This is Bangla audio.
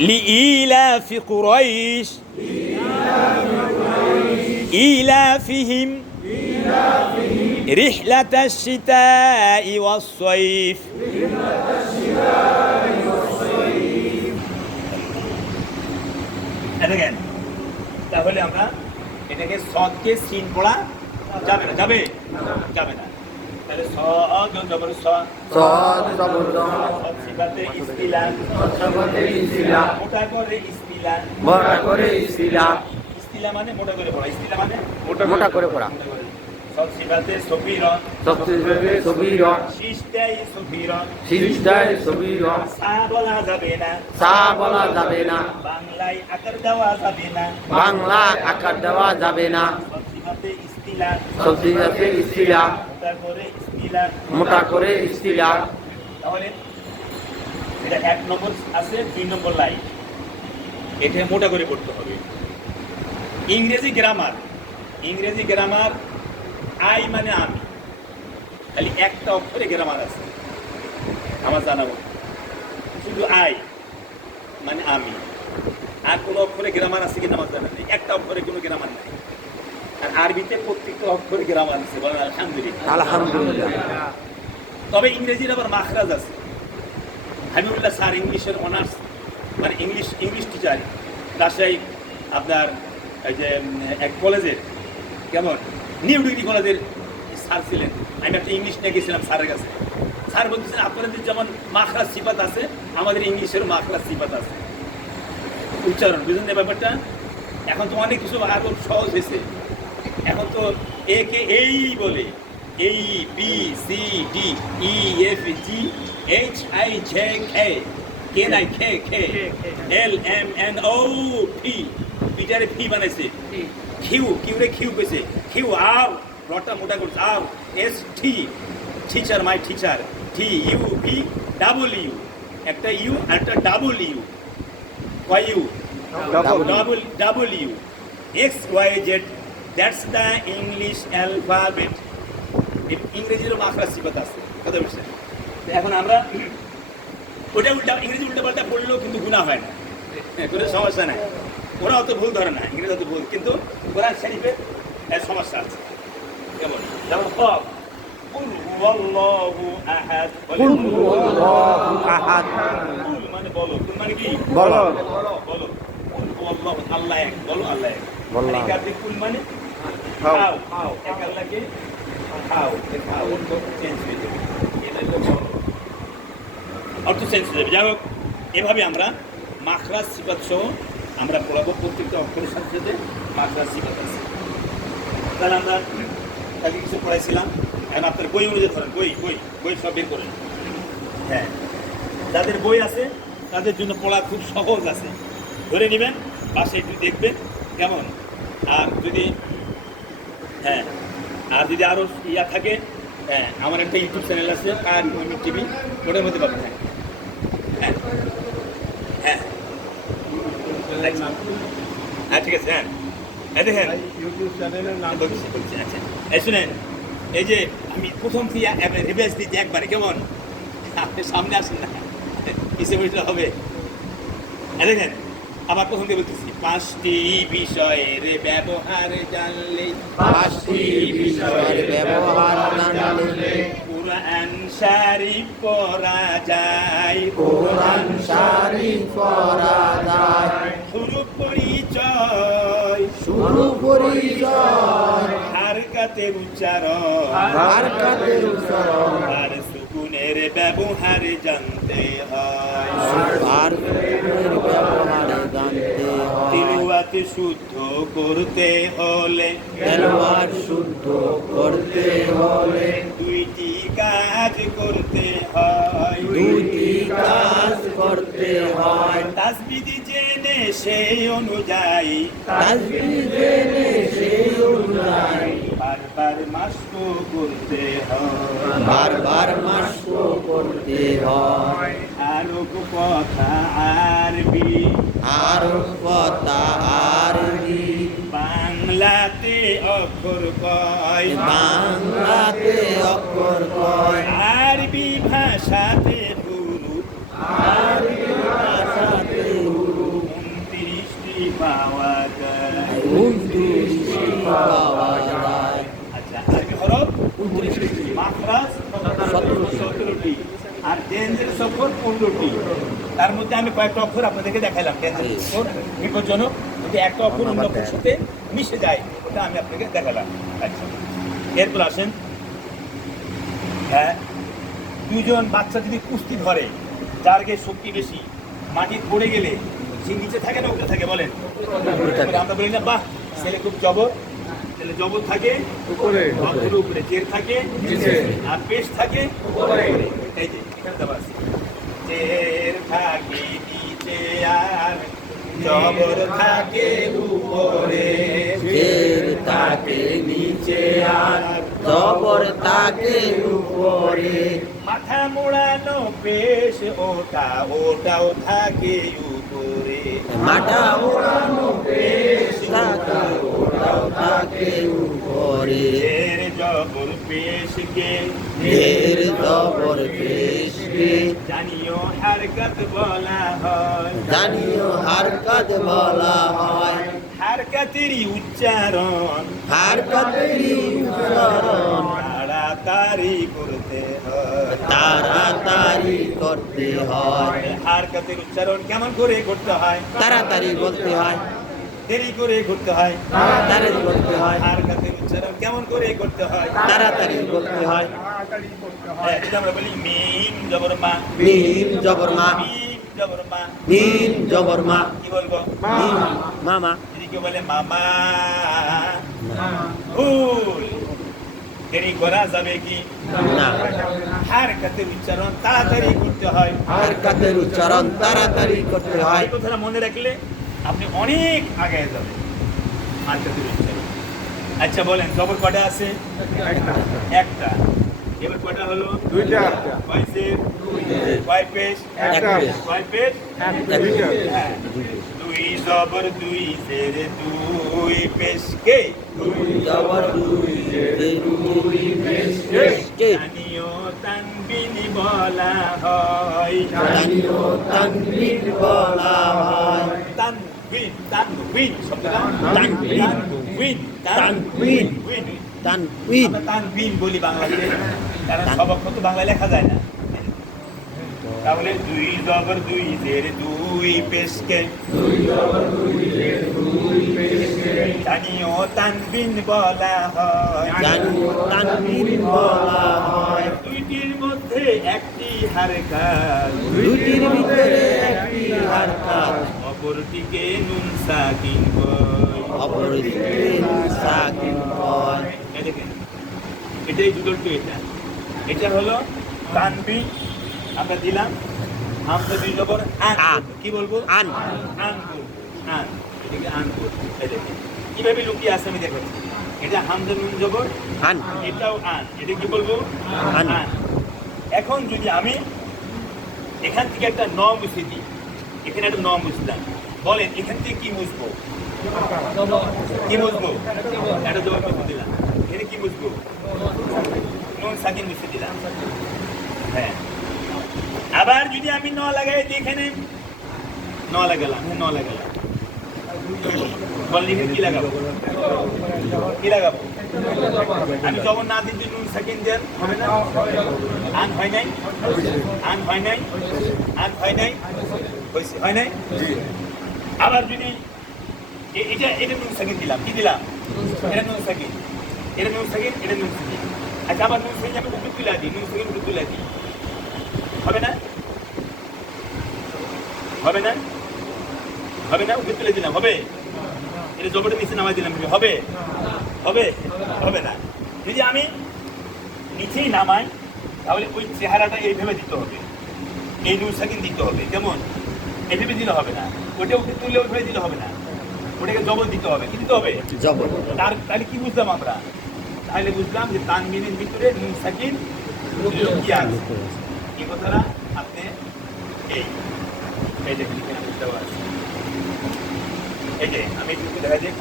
لإيلاف قريش إيلافهم رحلة الشتاء والصيف দেখেন তাহলে আমরা এটাকে সদকে সিন পড়া যাবে না যাবে যাবে না তাহলে সদ জবর স সদ জবর জ সদ। সিফাতে ইস্তিলা সবতে ইসিলা মোটা করে ইস্তিলা বড় করে ইসিলা ইস্তিলা মানে মোটা করে পড়া। ইস্তিলা মানে মোটা করে। পড়া। সদ সিফাতে সফির সবচেয়ে সবির শিষ্টাই সফির সিজদায় সবির সা বলা যাবে না। সা বলা যাবে না। বাংলায় আকার দেওয়া যাবে না। বাংলা আকার দেওয়া যাবে না। ইস্তিলা মোটা করে ইস্তিলা তাহলে এটা এক নম্বর আছে দুই নম্বর লাইন এটা মোটা করে পড়তে হবে। ইংরেজি গ্রামার ইংরেজি গ্রামার আই মানে আমি। খালি একটা অক্ষরে গ্রামার আছে। আমার জানাব শুধু আই মানে আমি। আর কোনো অক্ষরে গ্রামার আছে কিনা আমার জানা নেই। একটা অক্ষরে কোনো গ্রামার নেই। আরবিতে প্রত্যেকটা অক্ষরে গ্রামার আছে বলেন আলহামদুলিল্লাহ। আলহামদুলিল্লাহ। তবে ইংরেজির আবার মাখরাজ আছে। হাবিবুল্লাহ স্যার ইংলিশের অনার্স মানে ইংলিশ ইংলিশ টিচার রাজশাহী আপনার এই যে এক কলেজের কেমন? নিউ ডিগ্রি কলেজের স্যার ছিলেন। আমি একটা ইংলিশ নিয়ে গেছিলাম স্যারের কাছে। স্যার বলতেছেন আপনাদের যেমন মাখরাজ সিফাত আছে আমাদের ইংলিশের মাখরাজ সিফাত আছে। উচ্চারণ বুঝলেন ব্যাপারটা? এখন তো অনেক কিছু আরও সহজ হয়েছে। এখন তো এ কে এই বলে এই B C D E F G H I J K K নাই খে খে L M N O P পিটারে P বানাইছে। কিউ কিউ রে কিউ কইছে। কিউ আর রটা মোটা করছে R S T teacher my teacher T U V double U একটা ইউ আর একটা ডাবল ইউ কয় U? double W X Y Z that's the English alphabet. এর ইংরেজিরও মাখরা সিফাত আছে কথা বুঝছেন এখন আমরা ওটা উল্টা ইংরেজি উল্টা পাল্টা পড়লেও কিন্তু গুণা হয় না। হ্যাঁ, কোনো সমস্যা নাই। ওরা অত ভুল ধরে না ইংরেজি অত ভুল। কিন্তু কোরআন শরীফের সমস্যা আছে। কেমন? যেমন কফ আহাদ। কুল মানে বলো। মানে কি? বলো। আল্লাহ এক। বলো আল্লাহ এক। মানে? খাও। খাও আল্লাহকে খাও খাও। অর্থ চেঞ্জ হয়ে যাবে। এটা। অর্থ চেঞ্জ হয়ে যাবে। যাই হোক, এভাবে আমরা মাখরাজ সিফাত সহ আমরা পড়াবো প্রত্যেকটা অক্ষরের সাথে সাথে মাখরাজ আছে। তাহলে আমরা কালকে কিছু পড়াইছিলাম। এখন আপনার বই অনুযায়ী ধরেন, বই বই বই সব বের করেন। হ্যাঁ যাদের বই আছে, তাদের জন্য পড়া খুব সহজ আছে। ধরে নেবেন পাশে একটু দেখবেন, কেমন? আর যদি হ্যাঁ। আর যদি আরও ইয়া থাকে হ্যাঁ আমার একটা ইউটিউব চ্যানেল আছে আর ইউনিট টিভি ওটার মধ্যে পাবেন হ্যাঁ। হ্যাঁ। হ্যাঁ। হ্যাঁ ঠিক আছে হ্যাঁ। হ্যাঁ। দেখেন ইউটিউব চ্যানেলের নাম বলছি, বলছি, আচ্ছা। এই শুনেন এই যে আমি প্রথম ফিয়া রিভাইজ দিচ্ছি একবারে কেমন? আপনি সামনে আসেন না। কিসে বসলে হবে? এই দেখেন আবার প্রথম দিয়ে বলতেছি পাঁচটি বিষয়ের ব্যবহার জানলে পাঁচটি বিষয়ের ব্যবহার জানলে কোরআন শরীফ পড়া যায়। কোরআন শরীফ পড়া যায়। শুরু পরিচয়। শুরু পরিচয়। হারকাতের উচ্চারণ। হারকাতের উচ্চারণ। আর সুকুনের ব্যবহার জানতে হয়। আর সুকুনের ব্যবহার শুদ্ধ করতে হলে। তেলোয়ার শুদ্ধ করতে হলে। দুইটি কাজ করতে হয়। দুইটি কাজ করতে হয়। তাসবিদি জেনে সেই অনুযায়ী। তাসবিধি জেনে সেই অনুযায়ী। বারবার মাস্ক করতে হয়। বারবার মাস্ক করতে হয়। আরব কথা আরবি আর কথা আরবি বাংলাতে অক্ষর কয়। বাংলাতে অক্ষর কয়। আরবি ভাষাতে আর ডেঞ্জারাস অক্ষর পনেরোটি। তার মধ্যে আমি কয়েকটা অক্ষর আপনাদেরকে দেখাইলাম। ডেঞ্জারাস অক্ষর বিপজ্জনক যদি একটা অক্ষর অন্য অক্ষরের সাথে মিশে যায় ওটা আমি আপনাকে দেখালাম। আচ্ছা। এরপর আসেন। হ্যাঁ দুজন বাচ্চা যদি কুস্তি ধরে যার গিয়ে শক্তি বেশি মাটি পড়ে গেলে সে নিচে থাকে না উপরে থাকে? বলেন। আমরা বলি না বাহ ছেলে খুব জবর। ছেলে জবর থাকে উপরে অক্ষর উপরে জের থাকে নিচে। আর পেশ থাকে উপরে। এই যে এখানে দেওয়া আছে জের থাকে নিচে আর জবর থাকে উপরে। জের থাকে নিচে আর জবর থাকে উপরে। মাথা মোড়ানো পেশ ওটা ওটাও থাকে উপরে মাটা ওড়ানো বেশ উপরে জবর জবর পেশকে জানিও হারকত বলা হয়। জানিও হারকত বলা হয় হারকাতেরই উচ্চারণ হারকতেরই উচ্চারণ। তাড়াতাড়ি করতে হয়। তাড়াতাড়ি করতে হয়। হারকাতের উচ্চারণ কেমন করে করতে হয়? তাড়াতাড়ি বলতে হয়। দেরি করে করতে হয়। তাড়াতাড়ি করতে হয়। হারকাতের উচ্চারণ কেমন করে করতে হয়? তাড়াতাড়ি বলতে হয়। হ্যাঁ, আমরা বলি মিম জবর মা। মিম জবর মা। মিম জবর মা। কি বলব? মামা। যদি কেউ বলে মামা। ভুল। দেরি করা যাবে কি? না। হারকাতের উচ্চারণ তাড়াতাড়ি করতে হয়। হারকতের উচ্চারণ তাড়াতাড়ি করতে হয়। এই কথাটা মনে রাখলে আপনি অনেক আগে যাবেন। হারকাতের উচ্চারণ। আচ্ছা বলেন জবর কটা আছে? একটা। এবার কটা হলো? দুইটা। কয় সের কয় পেশ এক পেশ। কয় পেশ হ্যাঁ। দুই জবর দুই সের দুই পেশ কে জবর দুই বলা হয় জানিও বলা হয় তানবিন তানবিন শব্দটা তানবিন। তানবিন তানবিন। তানবিন তানবিন বলি বাংলাতে কারণ সব অক্ষর তো বাংলায় লেখা যায় না তাহলে দুই জবর দুই জের দুই পেশকে। জানিও তানবিন বলা হয়। জানিও তানবির বলা হয়। দুইটির মধ্যে একটি হারকাত দুইটির ভিতরে একটি হারকাত অপরটিকে নুন সাকিন বয়। অপরদিকে সাকিন দেখেন এটাই দুটোর টু এটা। এটা হলো তানবি আমরা দিলাম। আমরা দুই জবর আন। কি বলব? আন আন আন এটাকে আন বলব। কীভাবে লুকিয়ে আছে আমি দেখাচ্ছি। এটা হামজা নুন জবর আন। এটাও আন এটা কি বলব? আন। এখন যদি আমি এখান থেকে একটা ন মুছে দিই এখানে একটা ন মুছলাম বলেন এখান থেকে কি মুছবো কি মুছবো একটা মুছে দিলাম। এখানে কি মুছবো নুন সাকিন মুছে দিলাম। হ্যাঁ। আবার যদি আমি ন লাগাই এখানে ন লাগালাম ন লাগালাম। কি কি আমি না নুন না? হয় নাই? হয় নাই? হয় নাই? আবার যদি এটা এটা নুন সেকেন্ড দিলাম। কি দিলাম? এটা নুন সেকেন্ড এটা নুন সেকেন্ড এটা নুন সেকেন্ড আচ্ছা আবার নুন সেকেন্ড আমি উপরে তুলে দিই নুন সেকেন্ড উপরে তুলে দিই। হবে না? হবে না? হবে না? উপরে তুলে দিলাম হবে? এটা জবরটা নিচে নামাই দিলাম হবে? হবে? হবে না। যদি আমি নিচেই নামাই তাহলে ওই চেহারাটা এইভাবে দিতে হবে। এই নুন সাকিন দিতে হবে কেমন? এইভাবে দিলে হবে না। ওটা উঠে তুলে ওইভাবে দিলে হবে না। ওটাকে জবর দিতে হবে। কি দিতে হবে? জবর। তার তাহলে কি বুঝলাম আমরা? তাহলে বুঝলাম যে তানবিনের ভিতরে নুন সাকিন লুকিয়ে আছে? এই কথাটা আপনি এই এই যে আমি একটু দেখা যাই